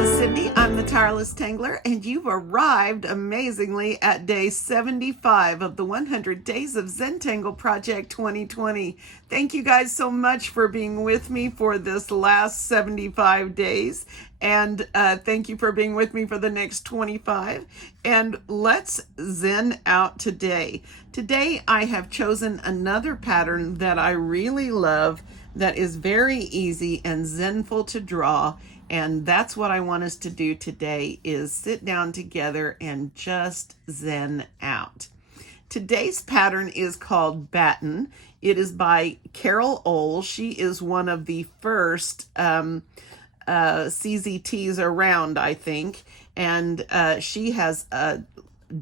is Cindy. I'm the Tireless Tangler, and you've arrived amazingly at day 75 of the 100 Days of Zentangle Project 2020. Thank you guys so much for being with me for this last 75 days, and thank you for being with me for the next 25. And let's zen out today. Today I have chosen another pattern that I really love that is very easy and zenful to draw. And that's what I want us to do today, is sit down together and just zen out. Today's pattern is called Baton. It is by Carol Ohl. She is one of the first CZTs around, I think. And she has a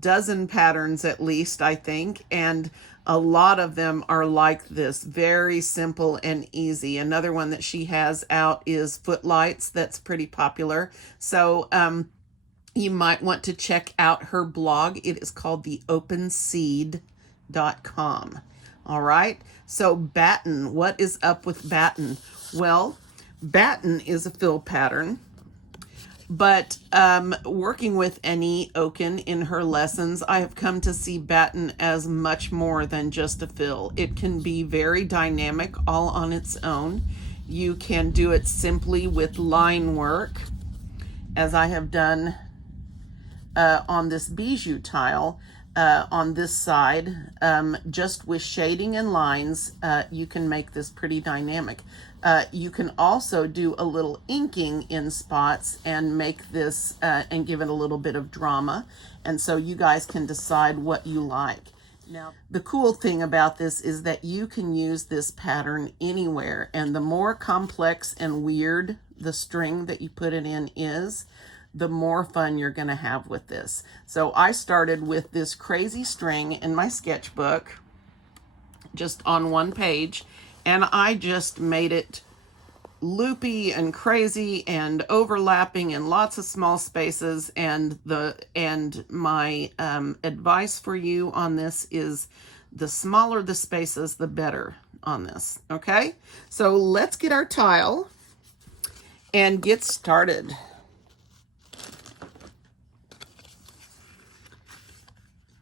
dozen patterns at least, I think. And a lot of them are like this, very simple and easy. Another one that she has out is footlights. That's pretty popular. So you might want to check out her blog. It is called theopenseed.com. All right. So Baton, what is up with Baton? Well, Baton is a fill pattern. But working with Annie Oken in her lessons, I have come to see Baton as much more than just a fill. It can be very dynamic all on its own. You can do it simply with line work, as I have done on this bijou tile on this side. Just with shading and lines, you can make this pretty dynamic. You can also do a little inking in spots and make this and give it a little bit of drama. And so you guys can decide what you like. Now, the cool thing about this is that you can use this pattern anywhere. And the more complex and weird the string that you put it in is, the more fun you're going to have with this. So I started with this crazy string in my sketchbook, just on one page. And I just made it loopy and crazy and overlapping in lots of small spaces. And my advice for you on this is the smaller the spaces, the better on this. Okay, so let's get our tile and get started.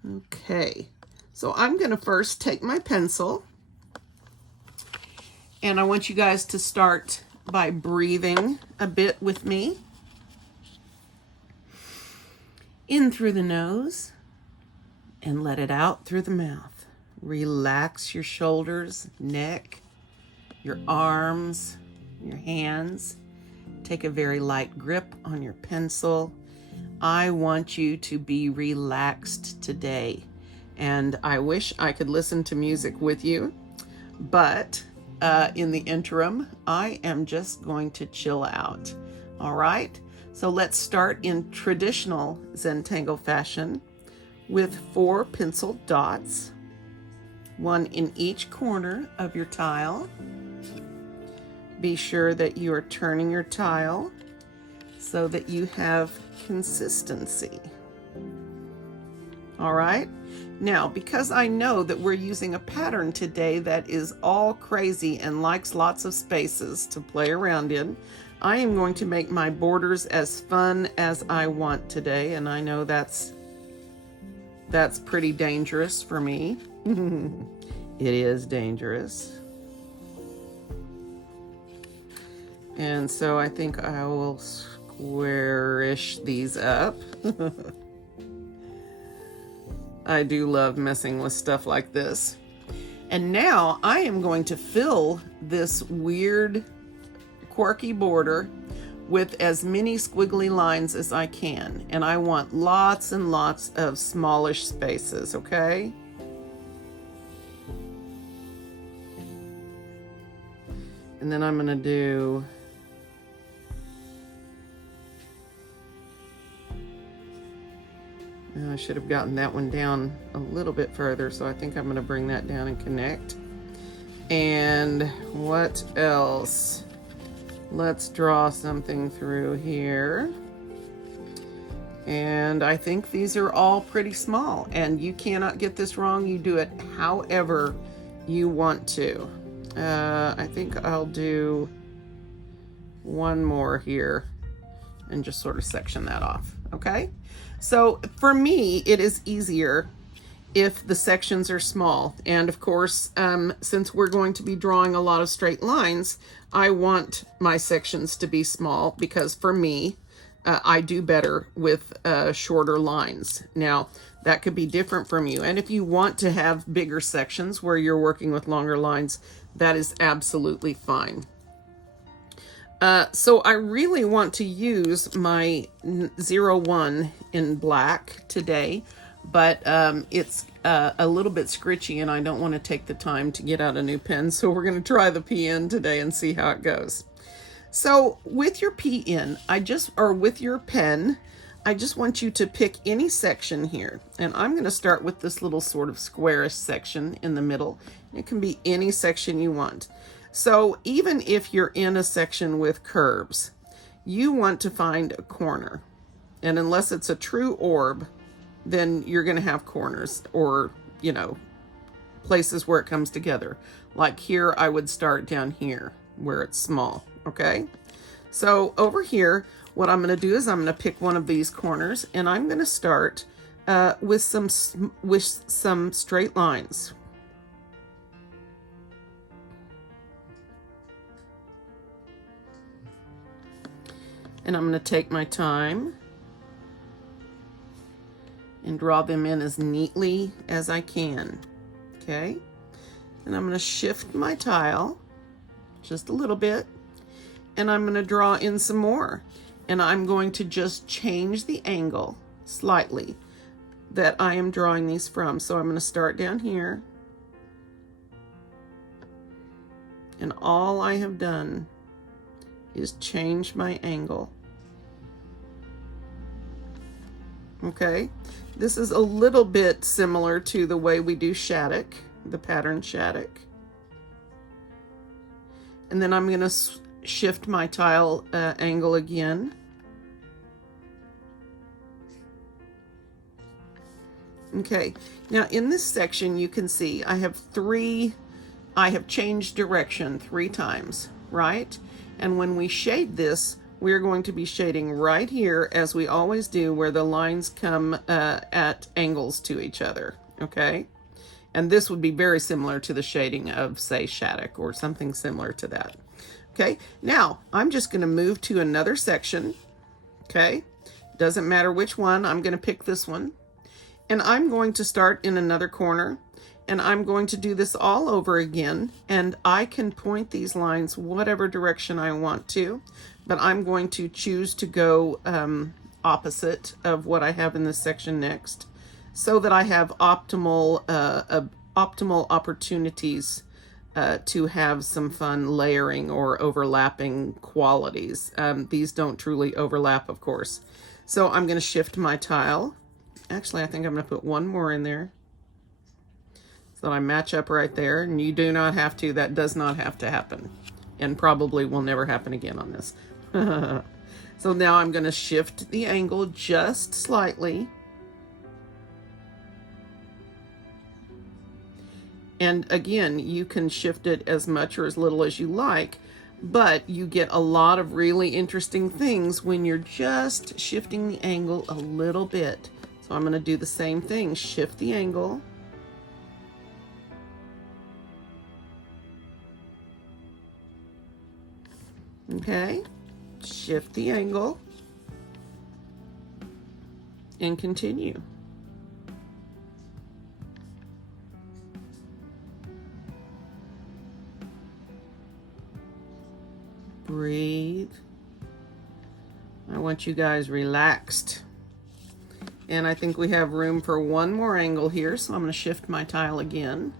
Okay, so I'm going to first take my pencil. And I want you guys to start by breathing a bit with me. In through the nose and let it out through the mouth. Relax your shoulders, neck, your arms, your hands. Take a very light grip on your pencil. I want you to be relaxed today. And I wish I could listen to music with you, but in the interim, I am just going to chill out. All right, so let's start in traditional Zentangle fashion with 4 pencil dots, 1 in each corner of your tile. Be sure that you are turning your tile so that you have consistency. All right. Now, because I know that we're using a pattern today that is all crazy and likes lots of spaces to play around in, I am going to make my borders as fun as I want today, and I know that's pretty dangerous for me. It is dangerous. And so I think I will squarish these up. I do love messing with stuff like this. And now I am going to fill this weird, quirky border with as many squiggly lines as I can. And I want lots and lots of smallish spaces, okay? And then I'm gonna do I should have gotten that one down a little bit further, so I think I'm going to bring that down and connect. And what else? Let's draw something through here. And I think these are all pretty small, and you cannot get this wrong. You do it however you want to. I think I'll do one more here. and just sort of section that off, okay? So for me, it is easier if the sections are small. And of course, since we're going to be drawing a lot of straight lines, I want my sections to be small because for me, I do better with shorter lines. Now, that could be different from you. And if you want to have bigger sections where you're working with longer lines, that is absolutely fine. So I really want to use my 01 in black today, but it's a little bit scritchy and I don't want to take the time to get out a new pen. So we're going to try the PN today and see how it goes. So with your PN, or with your pen, I just want you to pick any section here. And I'm going to start with this little sort of squarish section in the middle. It can be any section you want. So even if you're in a section with curves, you want to find a corner. And unless it's a true orb, then you're going to have corners or, you know, places where it comes together. Like here, I would start down here where it's small, okay? So over here, what I'm going to do is I'm going to pick one of these corners and I'm going to start with some straight lines. And I'm going to take my time and draw them in as neatly as I can, okay? And I'm going to shift my tile just a little bit, and I'm going to draw in some more. And I'm going to just change the angle slightly that I am drawing these from. So I'm going to start down here, and all I have done is change my angle. Okay, this is a little bit similar to the way we do Shattuck, the pattern Shattuck. And then I'm going to shift my tile angle again. Okay, now in this section you can see I have changed direction 3 times, right? And when we shade this, we're going to be shading right here, as we always do, where the lines come at angles to each other, okay? And this would be very similar to the shading of, say, Shattuck or something similar to that. Okay, now I'm just going to move to another section, okay? Doesn't matter which one, I'm going to pick this one. And I'm going to start in another corner, and I'm going to do this all over again, and I can point these lines whatever direction I want to, but I'm going to choose to go opposite of what I have in this section next, so that I have optimal opportunities to have some fun layering or overlapping qualities. These don't truly overlap, of course. So I'm going to shift my tile. Actually, I think I'm going to put one more in there so that I match up right there. And you do not have to. That does not have to happen, and probably will never happen again on this. So now I'm going to shift the angle just slightly. And again, you can shift it as much or as little as you like, but you get a lot of really interesting things when you're just shifting the angle a little bit. So I'm going to do the same thing, shift the angle. Okay, shift the angle and continue. Breathe. I want you guys relaxed. And I think we have room for one more angle here, so I'm going to shift my tile again.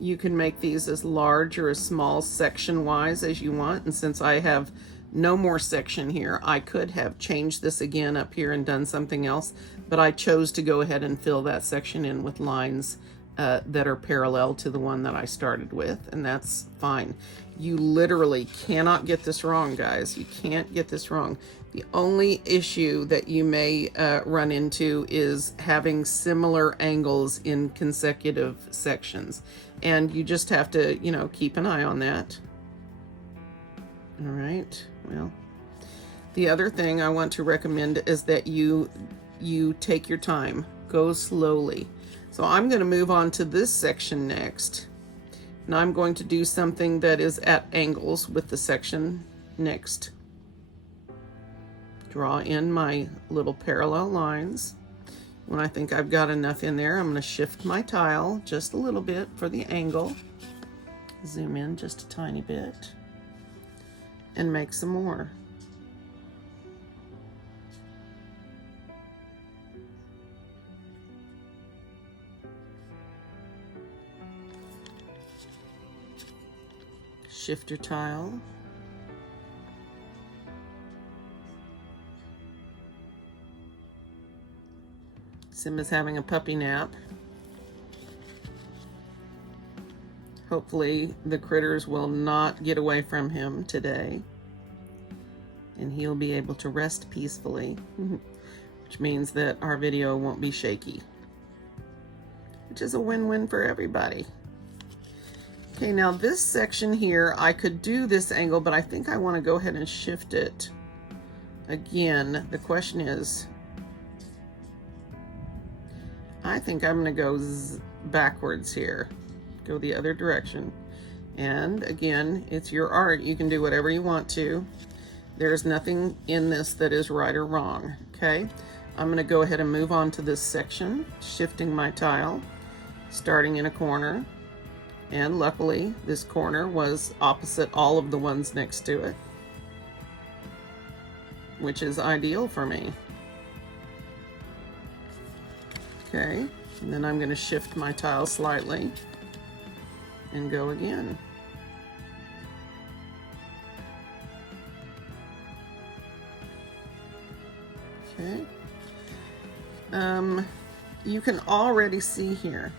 You can make these as large or as small section-wise as you want, and since I have no more section here, I could have changed this again up here and done something else, but I chose to go ahead and fill that section in with lines that are parallel to the one that I started with, and that's fine. You literally cannot get this wrong, guys. You can't get this wrong. The only issue that you may run into is having similar angles in consecutive sections, and you just have to, you know, keep an eye on that. All right, well, the other thing I want to recommend is that you take your time, go slowly. So I'm going to move on to this section next, and I'm going to do something that is at angles with the section next. Draw in my little parallel lines. When I think I've got enough in there, I'm going to shift my tile just a little bit for the angle. Zoom in just a tiny bit and make some more. Shift your tile. Simba's having a puppy nap. Hopefully the critters will not get away from him today, and he'll be able to rest peacefully, which means that our video won't be shaky, which is a win-win for everybody. Okay, now this section here, I could do this angle, but I think I want to go ahead and shift it. Again, the question is, I think I'm going to go backwards here, go the other direction. And again, it's your art. You can do whatever you want to. There's nothing in this that is right or wrong, okay? I'm going to go ahead and move on to this section, shifting my tile, starting in a corner. And luckily, this corner was opposite all of the ones next to it, which is ideal for me. Okay, and then I'm going to shift my tile slightly and go again. Okay. You can already see here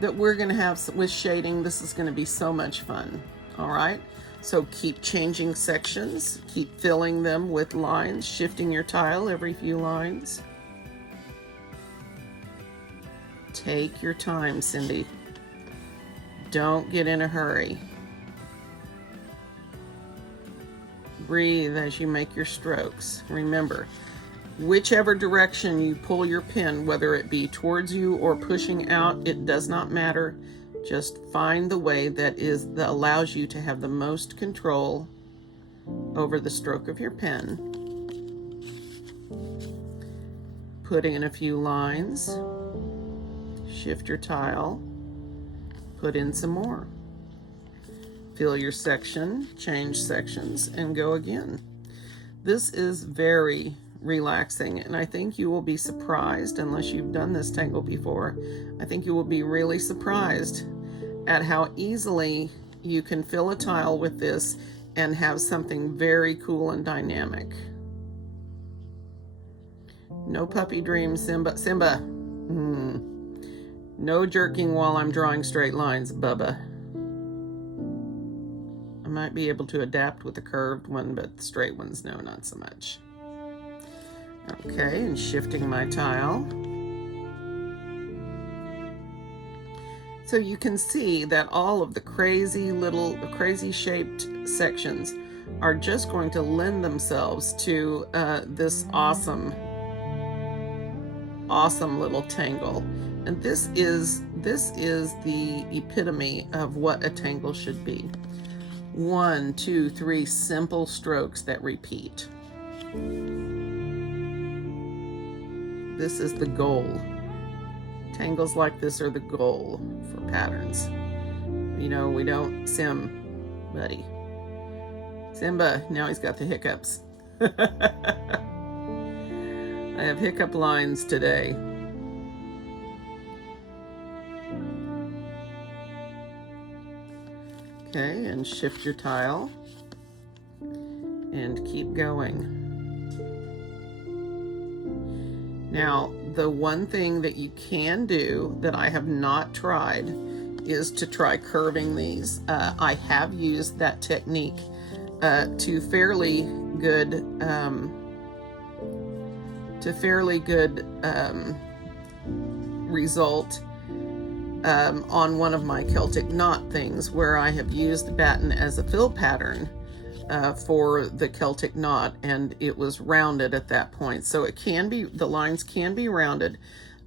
that we're going to have, with shading, this is going to be so much fun. All right, so keep changing sections, keep filling them with lines, shifting your tile every few lines. Take your time, Cindy. Don't get in a hurry. Breathe as you make your strokes. Remember, whichever direction you pull your pen, whether it be towards you or pushing out, it does not matter. Just find the way that allows you to have the most control over the stroke of your pen. Put in a few lines. Shift your tile, put in some more. Fill your section, change sections, and go again. This is very relaxing, and I think you will be surprised, unless you've done this tangle before, I think you will be really surprised at how easily you can fill a tile with this and have something very cool and dynamic. No puppy dreams, Simba. Simba. No jerking while I'm drawing straight lines, Bubba. I might be able to adapt with a curved one, but the straight ones, no, not so much. Okay, and shifting my tile. So you can see that all of the crazy shaped sections are just going to lend themselves to this awesome little tangle. And this is the epitome of what a tangle should be. 1, 2, 3 simple strokes that repeat. This is the goal. Tangles like this are the goal for patterns. You know, we don't buddy. Simba, now he's got the hiccups. I have hiccup lines today. Okay, and shift your tile and keep going. Now, the one thing that you can do that I have not tried is to try curving these. I have used that technique to fairly good result on one of my Celtic knot things, where I have used batten as a fill pattern for the Celtic knot, and it was rounded at that point. So it can be, the lines can be rounded.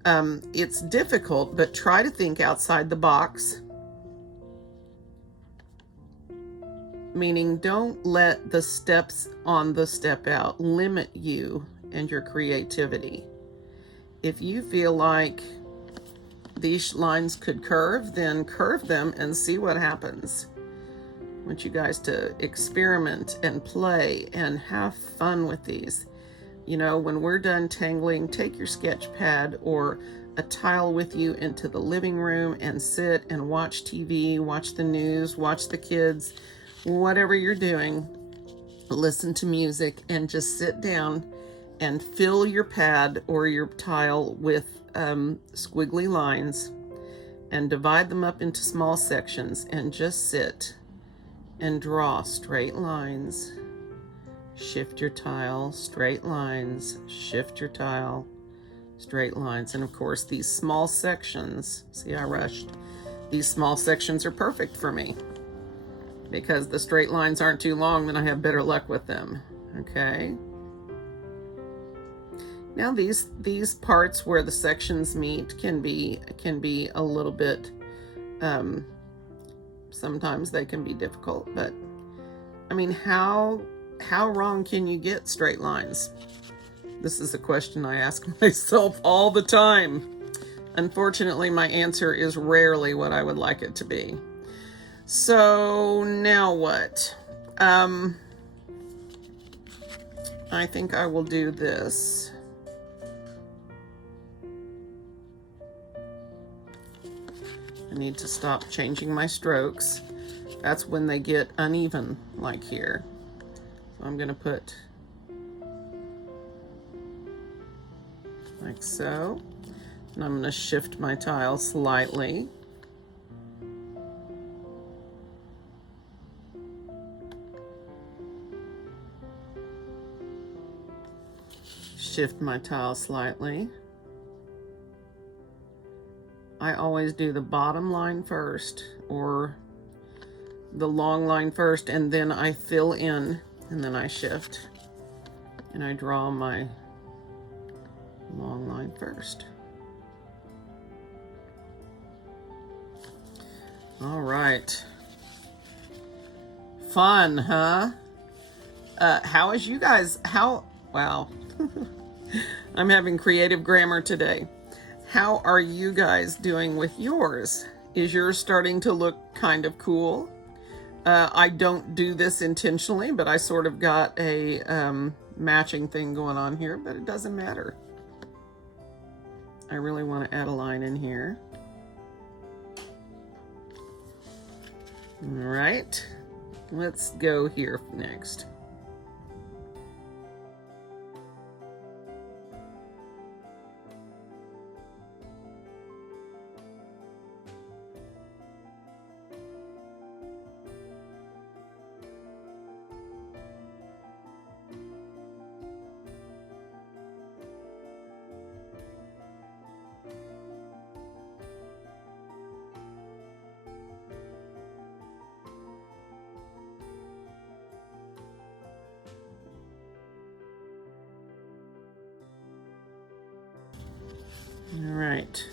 It's difficult, but try to think outside the box. Meaning, don't let the steps on the step out limit you and your creativity. If you feel like these lines could curve, then curve them and see what happens. I want you guys to experiment and play and have fun with these. You know, when we're done tangling, take your sketch pad or a tile with you into the living room and sit and watch TV, watch the news, watch the kids, whatever you're doing, listen to music, and just sit down and fill your pad or your tile with squiggly lines and divide them up into small sections and just sit and draw straight lines. Shift your tile, straight lines, shift your tile, straight lines. And of course, these small sections, see, I rushed. These small sections are perfect for me because the straight lines aren't too long, then I have better luck with them. Okay. Now these parts where the sections meet can be a little bit, sometimes they can be difficult, but I mean, how wrong can you get straight lines? This is a question I ask myself all the time. Unfortunately, my answer is rarely what I would like it to be. So now what? I think I will do this. I need to stop changing my strokes. That's when they get uneven, like here. So I'm going to put like so. And I'm going to shift my tile slightly. Shift my tile slightly. I always do the bottom line first, or the long line first, and then I fill in, and then I shift. And I draw my long line first. All right. Fun, huh? How is you guys, wow. I'm having creative grammar today. How are you guys doing with yours? Is yours starting to look kind of cool? I don't do this intentionally, but I sort of got a matching thing going on here, but it doesn't matter. I really want to add a line in here. All right, let's go here next. All right.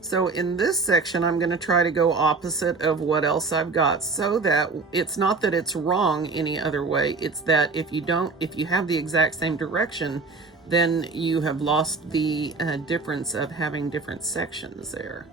So in this section, I'm going to try to go opposite of what else I've got, so that it's not that it's wrong any other way. It's that if you have the exact same direction, then you have lost the difference of having different sections there.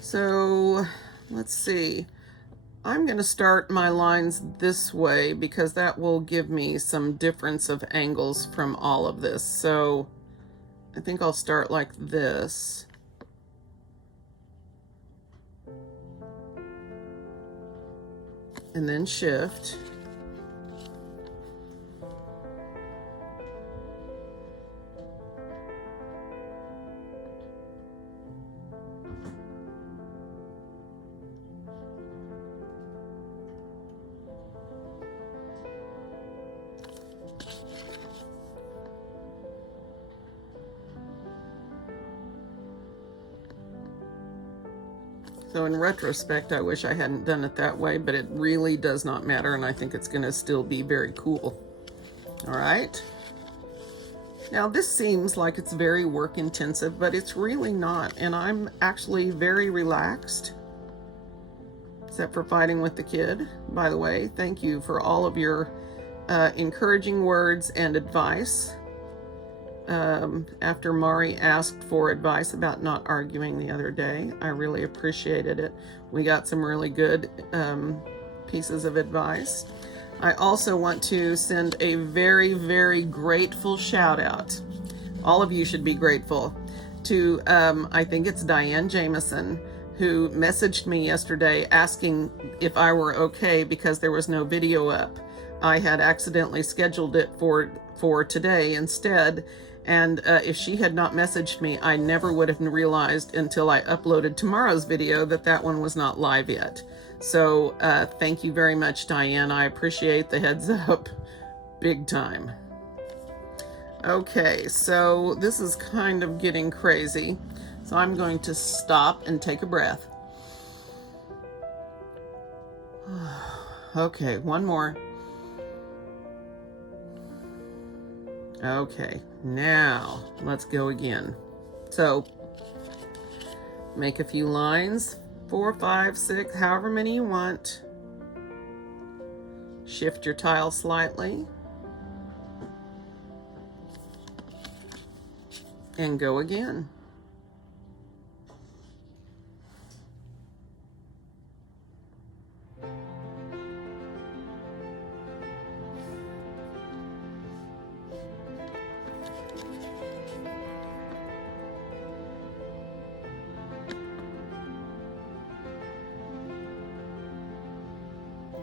So let's see. I'm going to start my lines this way because that will give me some difference of angles from all of this. So I think I'll start like this. And then shift. So in retrospect, I wish I hadn't done it that way, but it really does not matter, and I think it's going to still be very cool. All right. Now this seems like it's very work intensive, but it's really not, and I'm actually very relaxed, except for fighting with the kid. By the way, thank you for all of your encouraging words and advice. After Mari asked for advice about not arguing the other day, I really appreciated it. We got some really good pieces of advice. I also want to send a very, very grateful shout out. All of you should be grateful to, I think it's Diane Jameson, who messaged me yesterday asking if I were okay because there was no video up. I had accidentally scheduled it for today instead. And if she had not messaged me, I never would have realized until I uploaded tomorrow's video that that one was not live yet. So thank you very much, Diane. I appreciate the heads up big time. Okay, so this is kind of getting crazy. So I'm going to stop and take a breath. Okay, one more. Okay, now let's go again. So make a few lines, 4, 5, 6, however many you want. Shift your tile slightly and go again.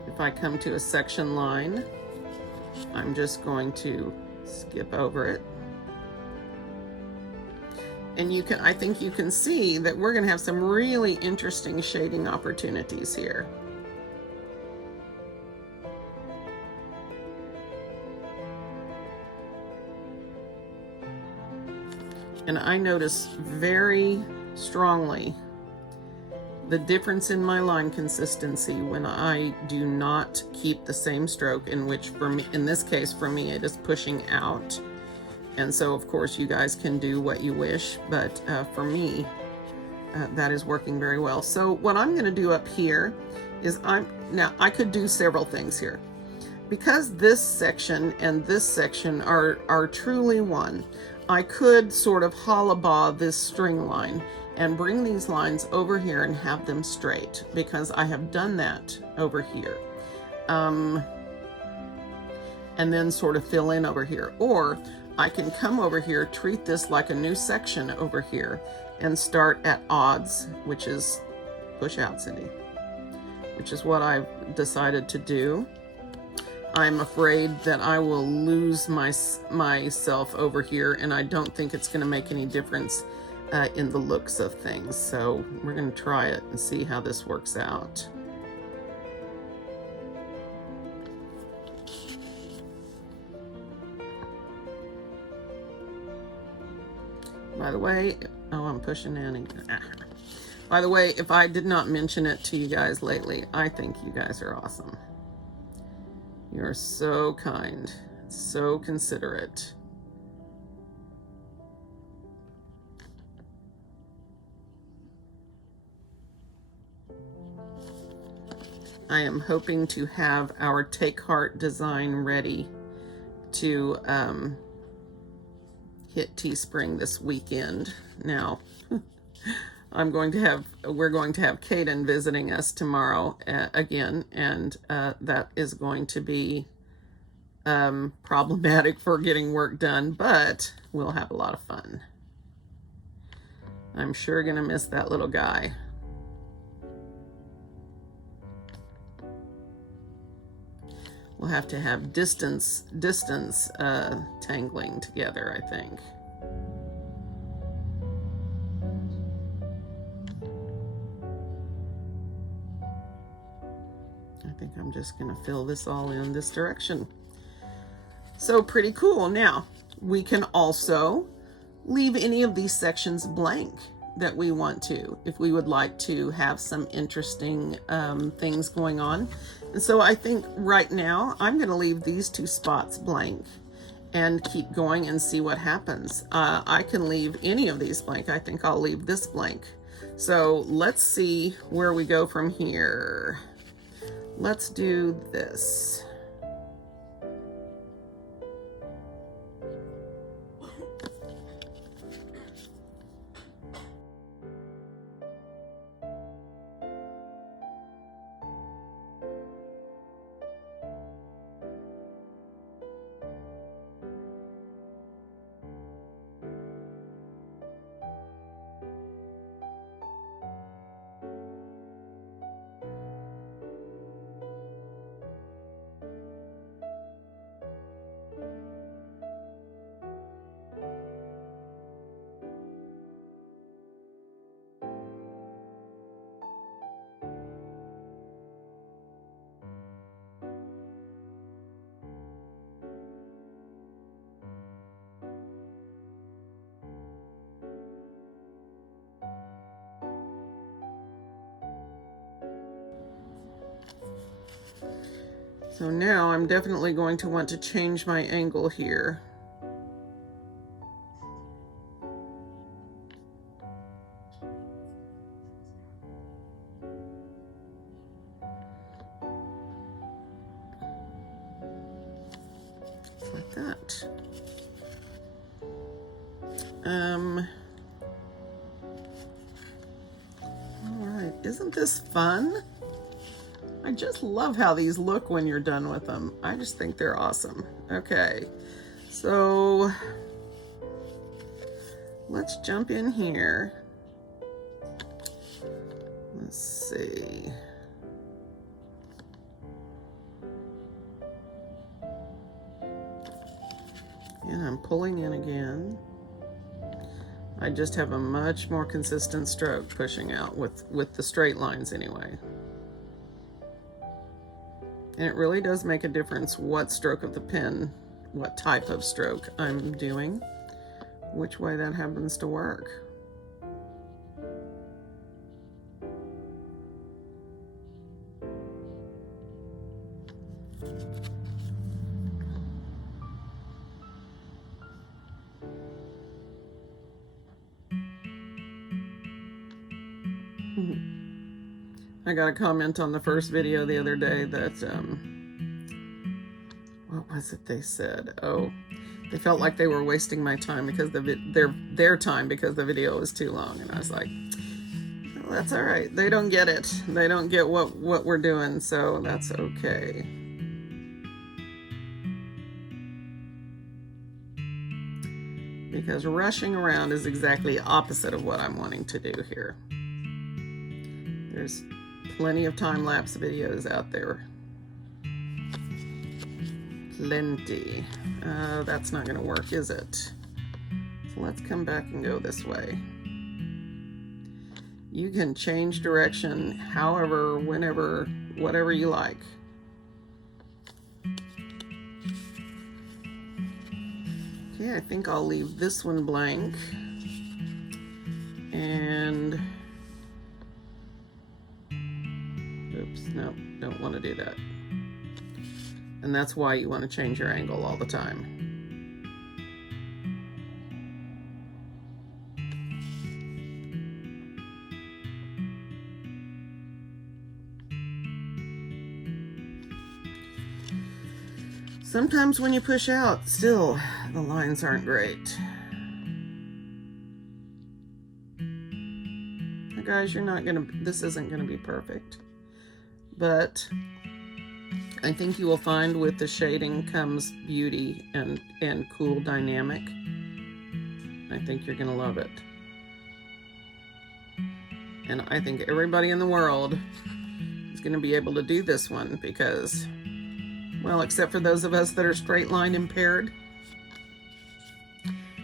If I come to a section line, I'm just going to skip over it. And I think you can see that we're going to have some really interesting shading opportunities here. And I notice very strongly the difference in my line consistency when I do not keep the same stroke, in which for me, in this case for me, it is pushing out. And so of course you guys can do what you wish, but for me, that is working very well. So what I'm going to do up here is now I could do several things here. Because this section and this section are truly one, I could sort of hollabaw this string line and bring these lines over here and have them straight, because I have done that over here. And then sort of fill in over here. Or I can come over here, treat this like a new section over here, and start at odds, which is, push out, Cindy, which is what I've decided to do. I'm afraid that I will lose myself over here, and I don't think it's going to make any difference in the looks of things. So we're going to try it and see how this works out. By the way, oh, I'm pushing in. By the way, if I did not mention it to you guys lately, I think you guys are awesome. You're so kind, so considerate. I am hoping to have our Take Heart design ready to hit Teespring this weekend. Now, we're going to have Kaden visiting us tomorrow again, and that is going to be problematic for getting work done, but we'll have a lot of fun. I'm sure gonna miss that little guy. We'll have to have distance tangling together, I think. I think I'm just gonna fill this all in this direction. So pretty cool. Now, we can also leave any of these sections blank that we want to, if we would like to have some interesting things going on. And so I think right now I'm going to leave these 2 spots blank and keep going and see what happens. I can leave any of these blank. I think I'll leave this blank. So let's see where we go from here. Let's do this. So now I'm definitely going to want to change my angle here. Like that. All right, isn't this fun? I just love how these look when you're done with them. I just think they're awesome. Okay, so let's jump in here. Let's see. And I'm pulling in again. I just have a much more consistent stroke pushing out with the straight lines anyway. And it really does make a difference what stroke of the pen, what type of stroke I'm doing, which way that happens to work. I got a comment on the first video the other day that, what was it they said? Oh, they felt like they were wasting my time because their time because the video was too long. And I was like, well, that's all right. They don't get it. They don't get what we're doing, so that's okay. Because rushing around is exactly opposite of what I'm wanting to do here. There's plenty of time-lapse videos out there. Plenty. That's not going to work, is it? So let's come back and go this way. You can change direction however, whenever, whatever you like. Okay, I think I'll leave this one blank. And oops, no, don't want to do that. And that's why you want to change your angle all the time. Sometimes when you push out, still, the lines aren't great. Guys, this isn't gonna be perfect. But I think you will find with the shading comes beauty and cool dynamic. I think you're gonna love it. And I think everybody in the world is gonna be able to do this one because, well, except for those of us that are straight line impaired,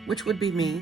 which would be me.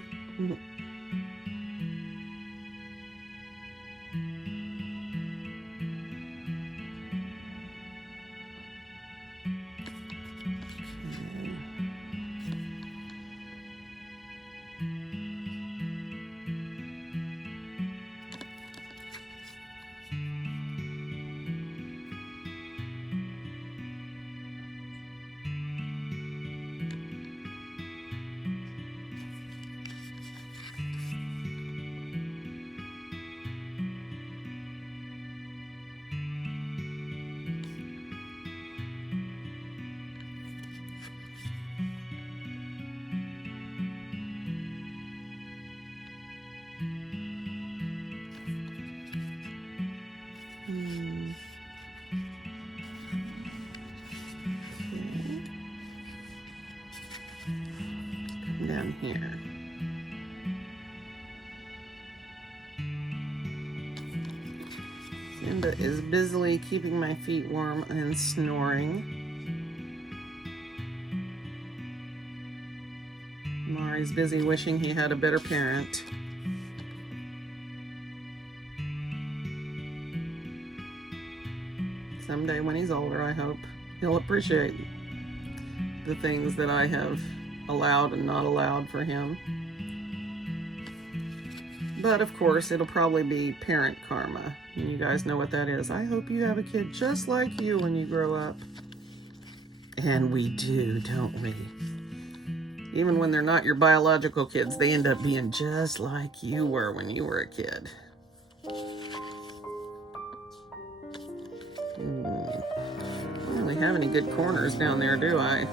Down here. Simba is busily keeping my feet warm and snoring. Mari's busy wishing he had a better parent. Someday when he's older, I hope he'll appreciate the things that I have allowed and not allowed for him. But of course, it'll probably be parent karma. And you guys know what that is. I hope you have a kid just like you when you grow up. And we do, don't we? Even when they're not your biological kids, they end up being just like you were when you were a kid. I don't really have any good corners down there, do I?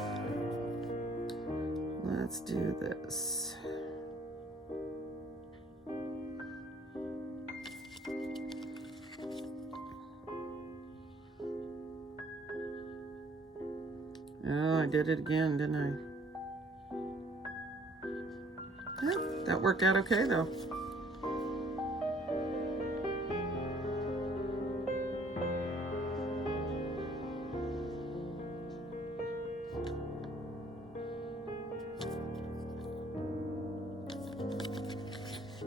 Let's do this. Oh, I did it again, didn't I? Yeah, that worked out okay, though.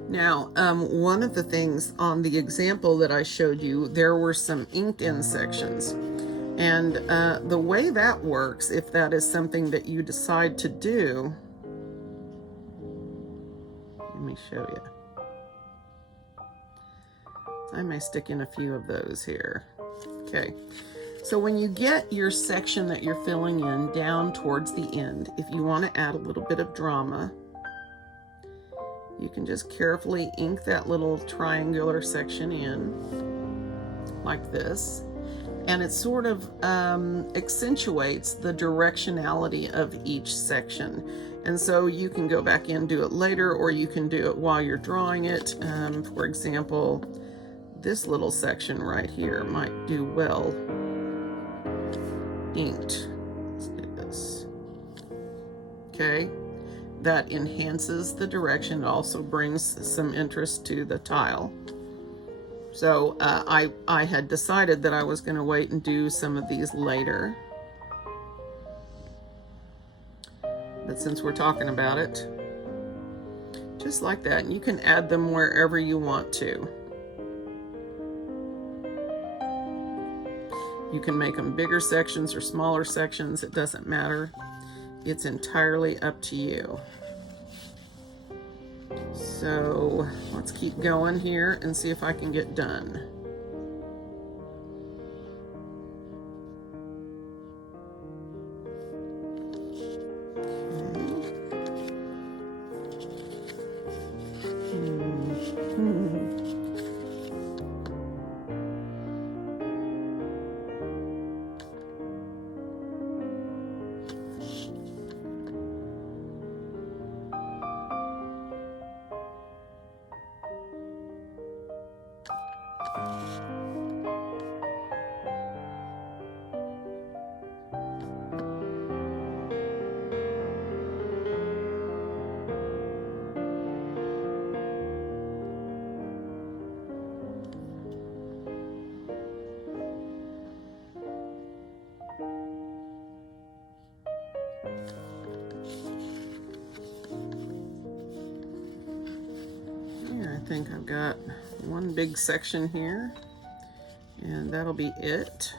Now, one of the things on the example that I showed you, there were some inked in sections. And the way that works, if that is something that you decide to do, let me show you. I may stick in a few of those here. Okay, so when you get your section that you're filling in down towards the end, if you want to add a little bit of drama, you can just carefully ink that little triangular section in like this. And it sort of accentuates the directionality of each section. And so you can go back in, do it later, or you can do it while you're drawing it. For example, this little section right here might do well inked. Let's do this. Okay, that enhances the direction. It also brings some interest to the tile. So I had decided that I was going to wait and do some of these later. But since we're talking about it, just like that, and you can add them wherever you want to. You can make them bigger sections or smaller sections. It doesn't matter. It's entirely up to you. So let's keep going here and see if I can get done. I think I've got one big section here, and that'll be it.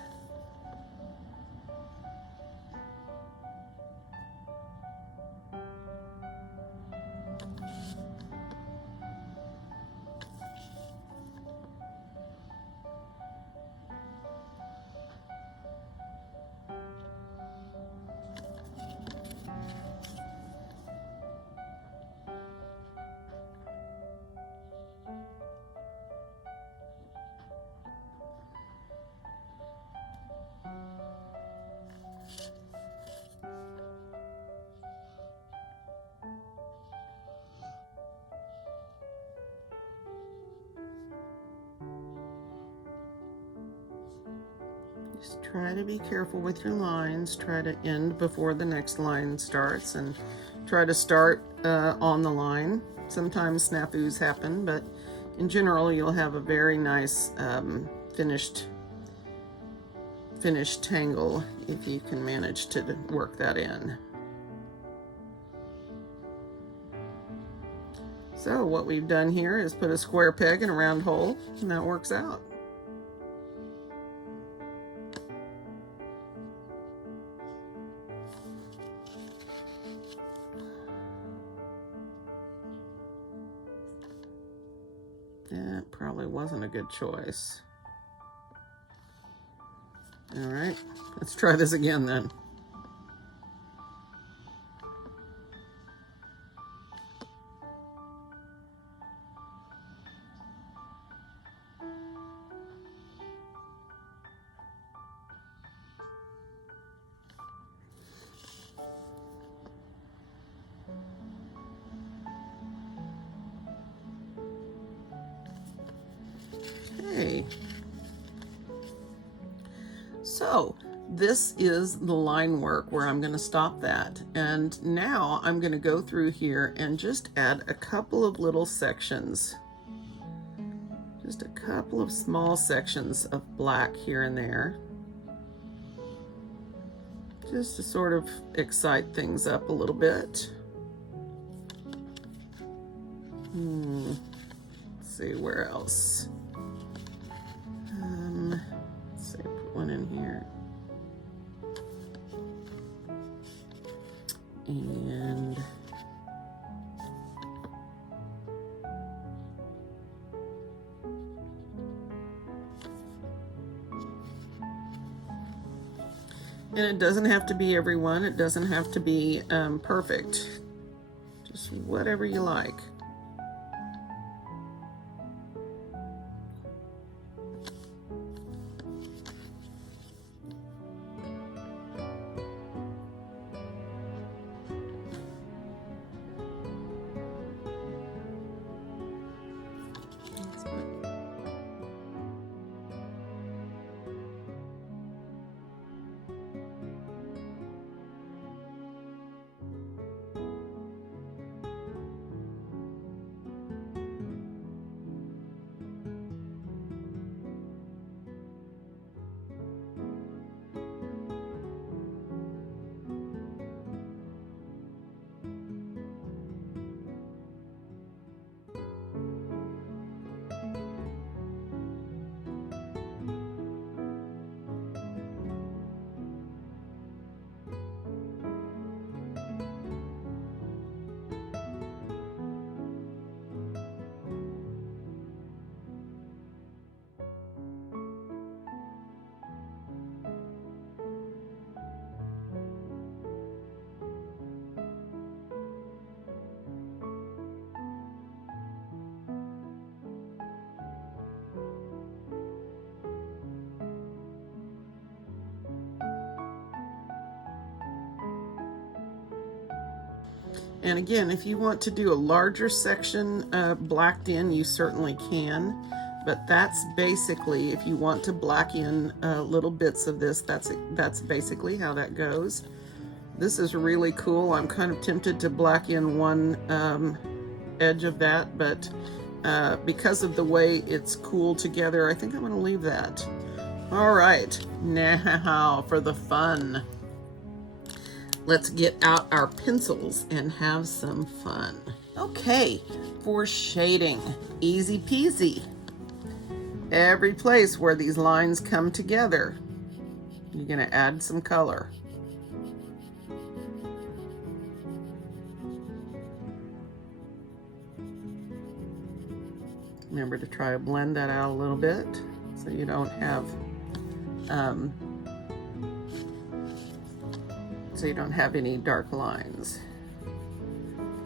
Just try to be careful with your lines. Try to end before the next line starts, and try to start on the line. Sometimes snafus happen, but in general you'll have a very nice finished tangle if you can manage to work that in. So what we've done here is put a square peg in a round hole, and that works out. That probably wasn't a good choice. All right, let's try this again then. Okay. So this is the line work where I'm going to stop that, and now I'm going to go through here and just add a couple of little sections, just a couple of small sections of black here and there, just to sort of excite things up a little bit. Let's see, where else? Let's see, put one in here. And it doesn't have to be every one. It doesn't have to be perfect. Just whatever you like. And again, if you want to do a larger section blacked in, you certainly can, But that's basically, if you want to black in little bits of this, that's basically how that goes. This is really cool. I'm kind of tempted to black in one edge of that, but because of the way it's cooled together, I think I'm going to leave that. All right, now for the fun. Let's get out our pencils and have some fun. Okay, for shading, easy peasy. Every place where these lines come together, you're going to add some color. Remember to try to blend that out a little bit so you don't have any dark lines.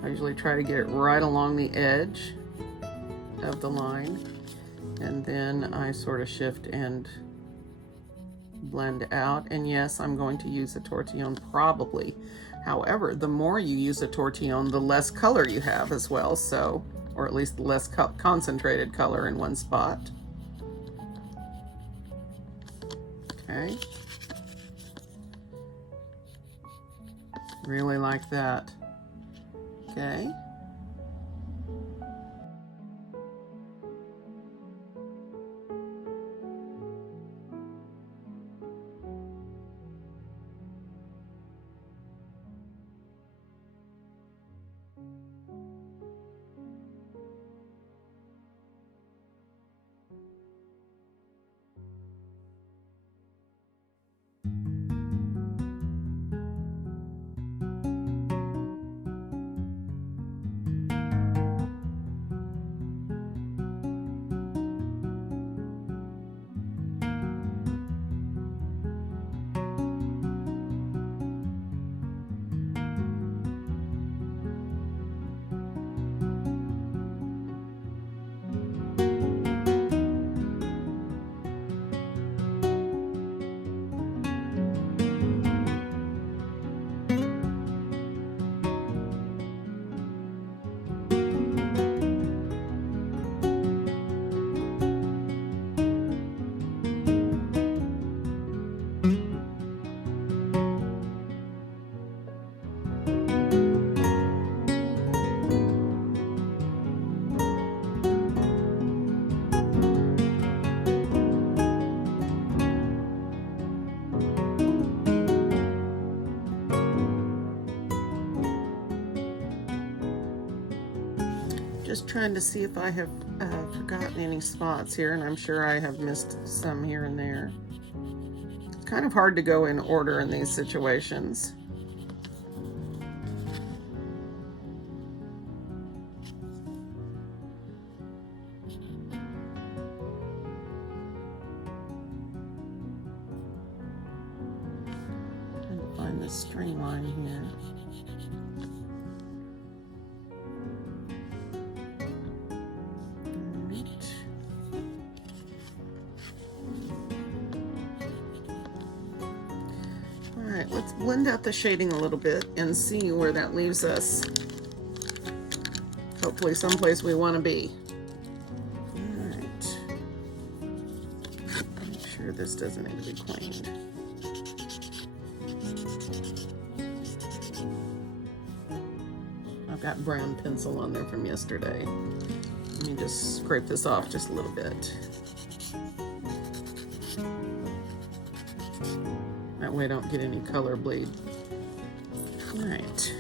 I usually try to get it right along the edge of the line, and then I sort of shift and blend out. And yes, I'm going to use a tortillon probably. However, the more you use a tortillon, the less color you have as well, so, or at least less concentrated color in one spot. Okay. Really like that. Okay. Just trying to see if I have forgotten any spots here, and I'm sure I have missed some here and there. It's kind of hard to go in order in these situations. Trying to find this string line here. Let's blend out the shading a little bit and see where that leaves us. Hopefully someplace we want to be. All right. Make sure this doesn't need to be cleaned. I've got brown pencil on there from yesterday. Let me just scrape this off just a little bit. That way I don't get any color bleed. All right.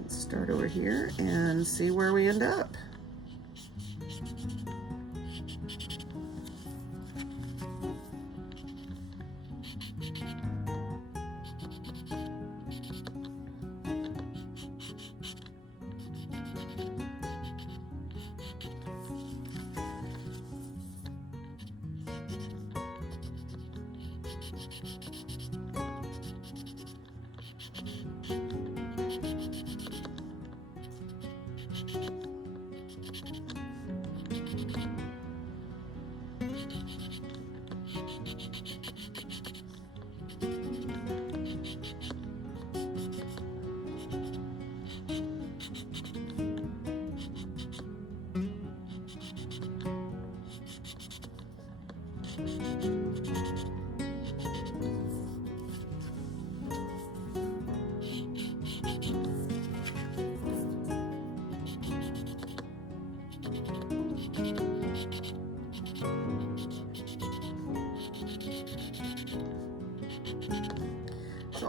Let's start over here and see where we end up.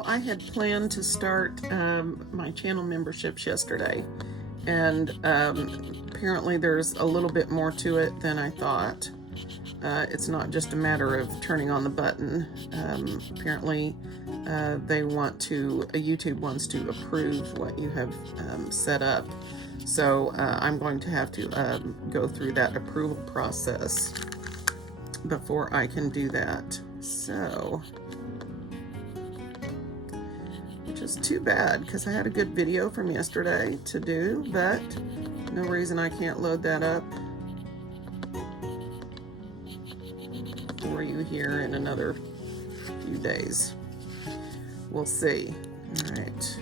I had planned to start my channel memberships yesterday, and apparently there's a little bit more to it than I thought. It's not just a matter of turning on the button. Apparently YouTube wants to approve what you have set up. So I'm going to have to go through that approval process before I can do that. So, which is too bad because I had a good video from yesterday to do, but no reason I can't load that up for you here in another few days. We'll see. All right.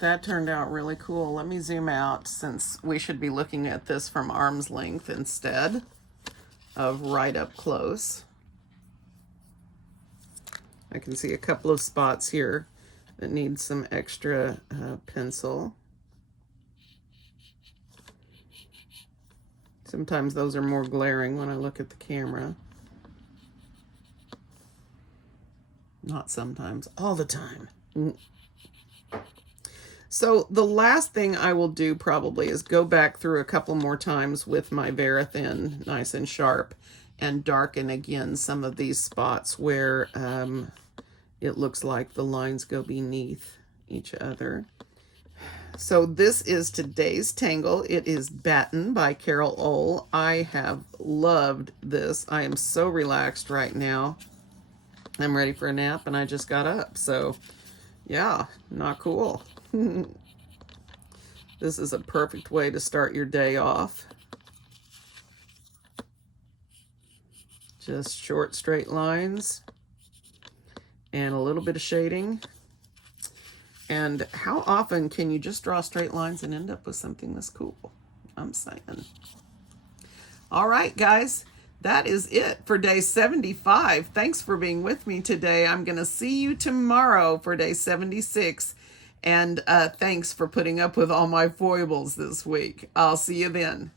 That turned out really cool. Let me zoom out since we should be looking at this from arm's length instead of right up close. I can see a couple of spots here that need some extra pencil. Sometimes those are more glaring when I look at the camera. Not sometimes, all the time. So the last thing I will do probably is go back through a couple more times with my Baton nice and sharp and darken again some of these spots where it looks like the lines go beneath each other. So this is today's tangle. It is Baton by Carol Ohl. I have loved this. I am so relaxed right now. I'm ready for a nap and I just got up. So yeah, not cool. This is a perfect way to start your day off. Just short, straight lines and a little bit of shading. And how often can you just draw straight lines and end up with something that's cool? I'm saying. All right, guys. That is it for day 75. Thanks for being with me today. I'm going to see you tomorrow for day 76. And thanks for putting up with all my foibles this week. I'll see you then.